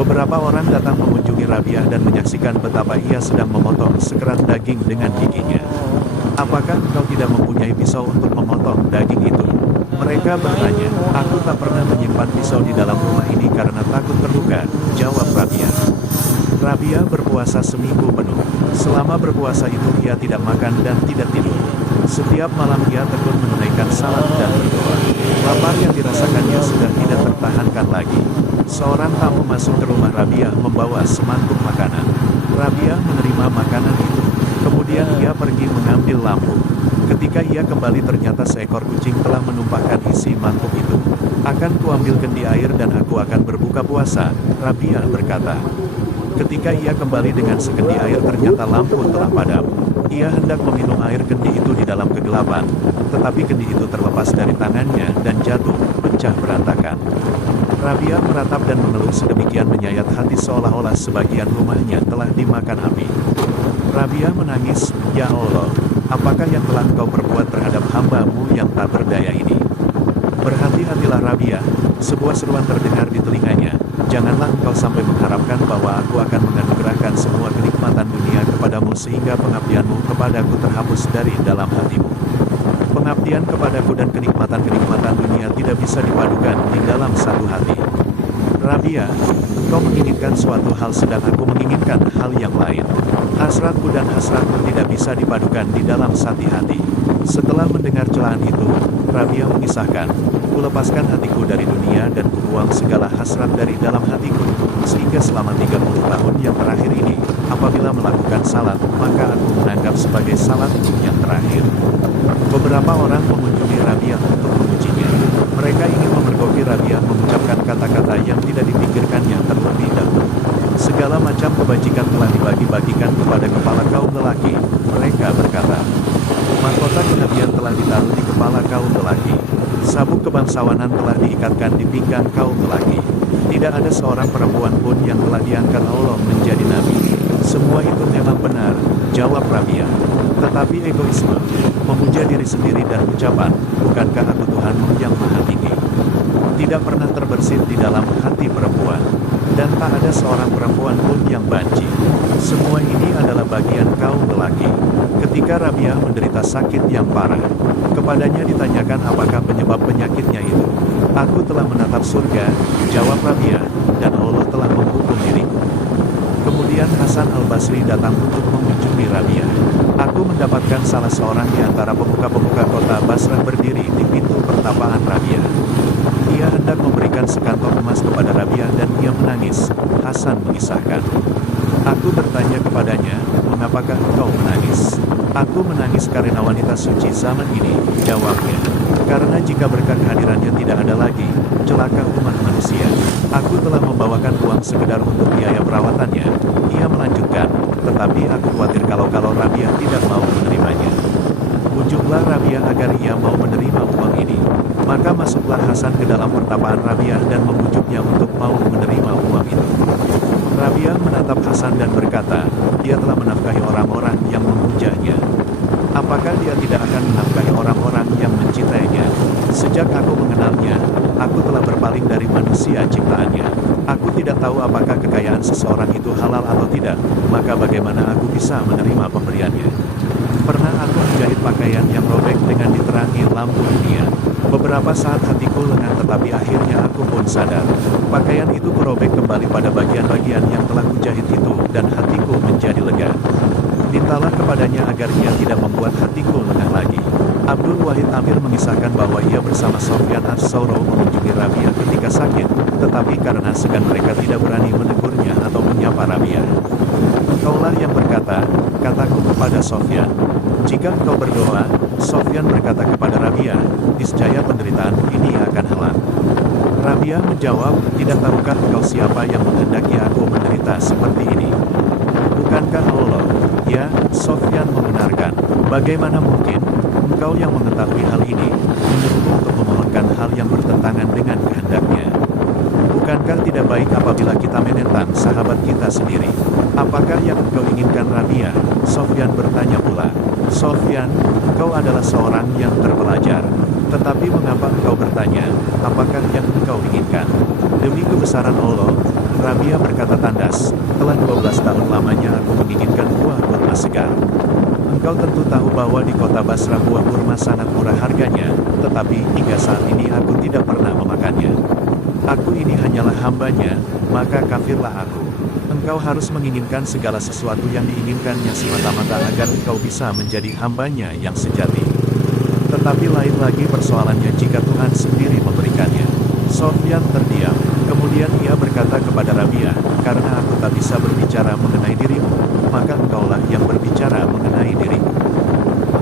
Beberapa orang datang mengunjungi Rabiah dan menyaksikan betapa ia sedang memotong sekerat daging dengan giginya. Apakah engkau tidak mempunyai pisau untuk memotong daging itu? Mereka bertanya. Aku tak pernah menyimpan pisau di dalam rumah ini karena takut terluka, jawab Rabiah. Rabiah berpuasa seminggu penuh. Selama berpuasa itu ia tidak makan dan tidak tidur. Setiap malam ia tekun menunaikan salat dan berdoa. Lapar yang dirasakannya sudah tidak tertahankan lagi. Seorang tamu masuk ke rumah Rabiah membawa semangkuk makanan. Rabiah menerima makanan itu. Kemudian ia pergi mengambil lampu. Ketika ia kembali ternyata seekor kucing telah menumpahkan isi mangkuk itu. Akan kuambil kendi air dan aku akan berbuka puasa, Rabiah berkata. Ketika ia kembali dengan sekendi air ternyata lampu telah padam. Ia hendak meminum air kendi itu di dalam kegelapan, tetapi kendi itu terlepas dari tangannya dan jatuh, pecah berantakan. Rabiah meratap dan mengeluh sedemikian menyayat hati seolah-olah sebagian rumahnya telah dimakan api. Rabiah menangis, "Ya Allah, apakah yang telah Engkau perbuat terhadap hamba-Mu yang tak berdaya ini?" "Berhati-hatilah Rabiah," sebuah seruan terdengar di telinganya. "Janganlah engkau sampai mengharapkan bahwa aku akan menganugerahkan semua kenikmatan dunia kepadamu sehingga pengabdianmu kepadaku terhapus dari dalam hatimu. Pengabdian kepadaku dan kenikmatan-kenikmatan dunia tidak bisa dipadukan di dalam satu hati. Rabiah, engkau menginginkan suatu hal sedang aku menginginkan hal yang lain. Hasratku dan hasratmu tidak bisa dipadukan di dalam satu hati." Setelah mendengar celaan itu, Rabiah mengisahkan, "Kulepaskan hatiku dari dunia dan kubuang segala hasrat dari dalam hatiku, sehingga selama 30 tahun yang terakhir ini, apabila melakukan salat, maka aku menganggap sebagai salat yang terakhir." Beberapa orang mengunjungi Rabiah untuk memujinya. Mereka ingin memergoki Rabiah mengucapkan kata-kata yang tidak dipikirkannya terlebih dahulu. "Segala macam kebajikan telah dibagi-bagikan kepada kepala kaum lelaki," mereka berkata. "Mahkota kenabian telah ditaruh di kepala kaum lelaki. Sabuk kebangsawanan telah diikatkan di pinggang kaum lelaki. Tidak ada seorang perempuan pun yang telah diangkat Allah menjadi nabi." "Semua itu memang benar," jawab Rabiah. "Tetapi egoisme, memuja diri sendiri dan ucapan, 'Bukankah aku Tuhanmu yang Maha Tinggi?' tidak pernah terbersit di dalam hati perempuan. Dan tak ada seorang perempuan pun yang banci. Semua ini adalah bagian kaum lelaki." Ketika Rabiah menderita sakit yang parah, kepadanya ditanyakan apakah penyebab penyakitnya itu. "Aku telah menatap surga," jawab Rabiah, "dan Allah telah menghukum diriku." Kemudian Hasan al-Basri datang untuk mengunjungi Rabiah. "Aku mendapatkan salah seorang di antara pemuka-pemuka kota Basrah berdiri di pintu pertapaan Rabiah. Ia hendak memberikan sekantong emas kepada Rabiah dan ia menangis," Hasan mengisahkan. "Aku bertanya kepadanya, 'Mengapakah engkau menangis?' 'Aku menangis karena wanita suci zaman ini,' jawabnya. 'Karena jika berkat kehadirannya tidak ada lagi, celaka umat manusia. Aku telah membawakan uang sekedar untuk biaya perawatannya,' ia melanjutkan, 'tetapi aku khawatir kalau Rabiah tidak mau menerimanya. Bujuklah Rabiah agar ia mau menerima uang ini.' Maka masuklah Hasan ke dalam pertapaan Rabiah dan membujuknya untuk mau menerima uang itu. Rabiah menatap Hasan dan berkata, 'Dia telah menafkahi orang-orang yang memujanya. Apakah dia tidak akan menafkahi orang-orang yang mencintainya? Sejak aku mengenalnya, aku telah berpaling dari manusia ciptaannya. Aku tidak tahu apakah kekayaan seseorang itu halal atau tidak, maka bagaimana aku bisa menerima pemberiannya? Pernah aku menjahit pakaian yang robek dengan diterangi lampu dunia. Beberapa saat hatiku lengah tetapi akhirnya aku pun sadar. Pakaian itu kurobek kembali pada bagian-bagian yang telah kujahit itu dan hatiku menjadi lega. Mintalah kepadanya agar ia tidak membuat hatiku lengah lagi." Abdul Wahid Amir mengisahkan bahwa ia bersama Sofyan as-Sauro mengunjungi Rabiah ketika sakit, tetapi karena segan mereka tidak berani menegurnya atau menyapa Rabiah. "Engkaulah yang berkata, kataku kepada Sofyan, 'Jika engkau berdoa,' Sofyan berkata kepada Rabiah, 'niscaya penderitaanmu ini akan hilang.' Rabiah menjawab, 'Tidak tahukah engkau siapa yang menghendaki aku menderita seperti ini? Bukankah Allah?' 'Ya,' Sofyan membenarkan. 'Bagaimana mungkin engkau yang mengetahui hal ini, menyuruhku untuk memohonkan hal yang bertentangan dengan kehendaknya? Bukankah tidak baik apabila kita menentang sahabat kita sendiri? Apakah yang engkau inginkan Rabiah?' Sofyan bertanya pula. 'Sofyan, engkau adalah seorang yang terpelajar. Tetapi mengapa engkau bertanya, apakah yang engkau inginkan? Demi kebesaran Allah, Rabia berkata tandas, telah 12 tahun lamanya aku menginginkan buah kurma segar. Engkau tentu tahu bahwa di kota Basra buah kurma sangat murah harganya, tetapi hingga saat ini aku tidak pernah memakannya. Aku ini hanyalah hambanya, maka kafirlah aku. Engkau harus menginginkan segala sesuatu yang diinginkannya semata-mata agar engkau bisa menjadi hambanya yang sejati. Tetapi lain lagi persoalannya jika Tuhan sendiri memberikannya. Sofyan terdiam, kemudian ia berkata kepada Rabia, karena aku tak bisa berbicara mengenai dirimu, maka engkaulah yang berbicara mengenai diriku.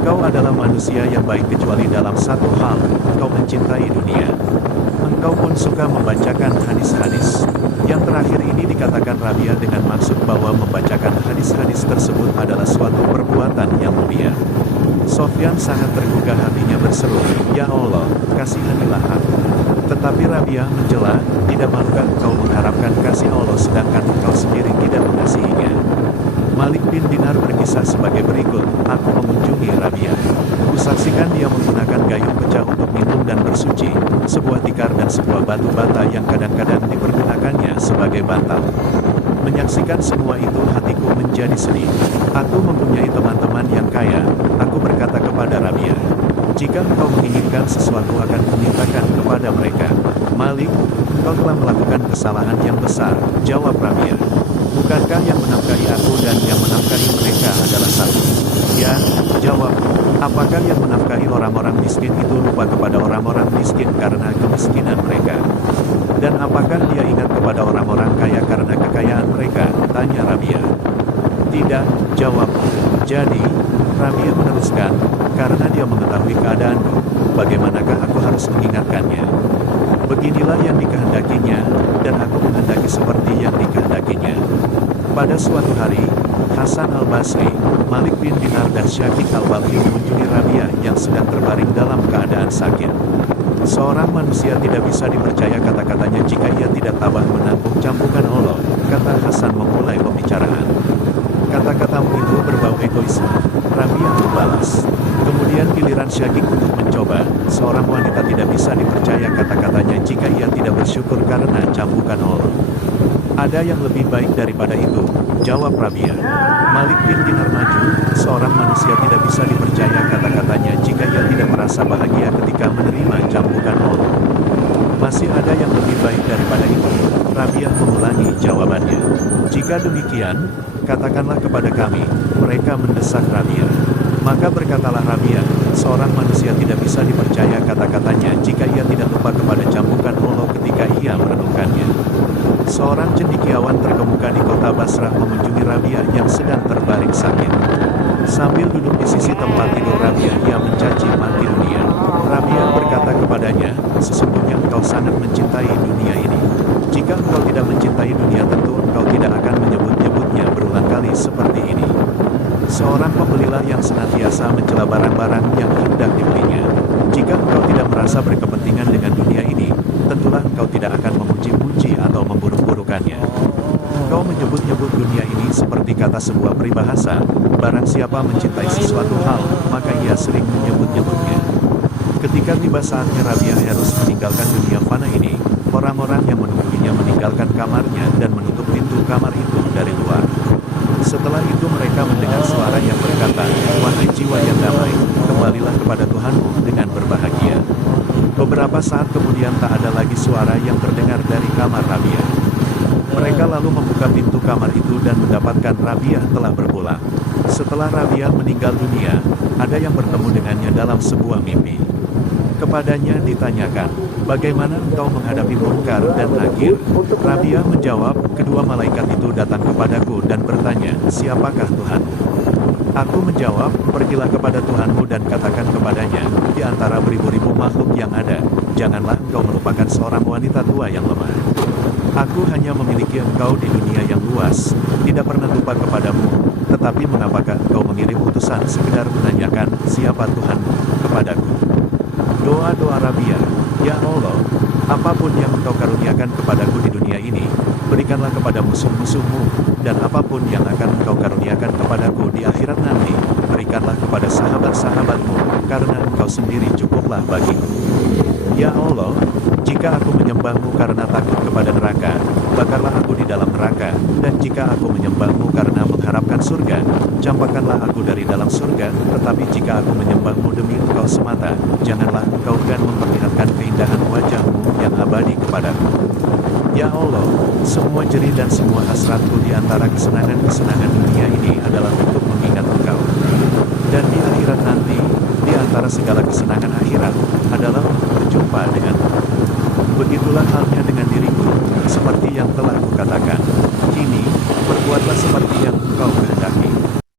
Engkau adalah manusia yang baik kecuali dalam satu hal, engkau mencintai dunia. Engkau pun suka membacakan hadis-hadis. Yang terakhir ini dikatakan Rabia dengan maksud bahwa membacakan hadis-hadis tersebut adalah suatu perbuatan yang mulia. Sofyan sangat tergugah hatinya berseru, "Ya Allah, kasihanilah aku." Tetapi Rabia mencela, "Tidak mahukah engkau mengharapkan kasih Allah sedangkan engkau sendiri tidak mengasihinya?" Malik bin Dinar berkisah sebagai berikut, aku mengunjungi Rabia. Kusaksikan dia menggunakan gayung pecah untuk minum dan bersuci, sebuah tikar dan sebuah batu bata yang kadang-kadang dipergunakannya sebagai bantal. Menyaksikan semua itu hatiku menjadi sedih. Aku mempunyai teman-teman yang kaya, aku berkata kepada Rabia, jika engkau menginginkan sesuatu akan kumintakan kepada mereka. Malik, engkau telah melakukan kesalahan yang besar, jawab Rabia. Bukankah yang menafkahi aku dan yang menafkahi mereka adalah satu? Ya, jawab. Apakah yang menafkahi orang-orang miskin itu lupa kepada orang-orang miskin karena kemiskinan mereka? Dan apakah dia ingat kepada orang-orang kaya karena kekayaan mereka? Tanya Rabia. Tidak, jawab. Jadi, Rabia meneruskan, karena dia mengetahui keadaanku, bagaimanakah aku harus mengingatkannya? Beginilah yang dikehendakinya, dan aku menghendaki seperti yang dikehendakinya. Pada suatu hari, Hasan al-Basri, Malik bin Dinar dan Syakik al-Balhi mengunjungi Rabia yang sedang terbaring dalam keadaan sakit. Seorang manusia tidak bisa dipercaya kata-katanya jika ia tidak tabah menampung cambukan Allah, kata Hasan memulai pembicaraan. Kata-katamu itu berbau egoisme, Rabia membalas. Kemudian giliran Syakik untuk mencoba, seorang wanita tidak bisa dipercaya kata-katanya jika ia tidak bersyukur karena cambukan Allah. Ada yang lebih baik daripada itu, jawab Rabia. Malik bin Dinar maju, seorang manusia tidak bisa dipercaya kata-katanya jika ia tidak merasa bahagia ketika menerima cambukan Allah. Masih ada yang lebih baik daripada itu, Rabia mengulangi jawabannya. Jika demikian, katakanlah kepada kami, mereka mendesak Rabia. Maka berkatalah Rabia, seorang manusia tidak bisa dipercaya kata-katanya jika ia tidak lupa kepada cambukan Allah ketika ia merenungkannya. Seorang cendekiawan terkemuka di kota Basrah mengunjungi Rabia yang sedang terbaring sakit. Sambil duduk di sisi tempat tidur Rabia, ia mencaci maki dunia. Rabia berkata kepadanya, sesungguhnya engkau sangat mencintai dunia ini. Jika engkau tidak mencintai dunia, tentu engkau tidak akan menyebut-nyebutnya berulang kali seperti ini. Seorang pembelilah yang senantiasa mencela barang-barang yang hendak dibelinya. Jika engkau tidak merasa berkepentingan dengan dunia ini, tentulah engkau tidak akan memuji-muji atau memburuk-burukannya. Engkau menyebut-nyebut dunia ini seperti kata sebuah peribahasa, barang siapa mencintai sesuatu hal, maka ia sering menyebut-nyebutnya. Ketika tiba saatnya Rabia harus meninggalkan dunia fana ini, orang-orang yang menunggunya meninggalkan kamarnya dan menutup pintu kamar itu dari luar. Setelah itu mereka mendengar suara yang berkata, wahai jiwa yang damai, kembalilah kepada Tuhanmu dengan berbahagia. Beberapa saat kemudian tak ada lagi suara yang terdengar dari kamar Rabia. Mereka lalu membuka pintu kamar itu dan mendapatkan Rabia telah berpulang. Setelah Rabia meninggal dunia, ada yang bertemu dengannya dalam sebuah mimpi. Kepadanya ditanyakan, bagaimana engkau menghadapi munkar dan nakir? Rabia menjawab, kedua malaikat itu datang kepadaku dan bertanya, siapakah Tuhanmu? Aku menjawab, pergilah kepada Tuhanmu dan katakan kepadanya, di antara beribu-ribu makhluk yang ada, janganlah engkau melupakan seorang wanita tua yang lemah. Aku hanya memiliki engkau di dunia yang luas, tidak pernah lupa kepadamu, tetapi mengapakah engkau mengirim utusan sekedar menanyakan, siapa Tuhanmu, kepadaku? Doa-doa Rabia, ya Allah, apapun yang engkau karuniakan kepadaku di dunia ini, berikanlah kepada musuh-musuhmu, dan apapun yang akan engkau karuniakan kepadaku di akhirat nanti, berikanlah kepada sahabat-sahabatmu, karena engkau sendiri cukuplah bagiku. Ya Allah, jika aku menyembahmu karena takut kepada neraka, bakarlah aku di dalam neraka, dan jika aku menyembahmu karena mengharapkan surga, campakkanlah aku dari dalam surga, tetapi jika aku menyembahmu demi engkau semata, janganlah engkau kan memperlihatkan keindahan wajahmu yang abadi kepadaku. Ya Allah, semua jerih dan semua hasratku di antara kesenangan-kesenangan dunia ini adalah untuk mengingat engkau. Dan di akhirat nanti, di antara segala kesenangan akhirat, adalah untuk berjumpa denganmu. Begitulah halnya dengan diriku, seperti yang telah kukatakan. Kini, berbuatlah seperti yang engkau kehendaki.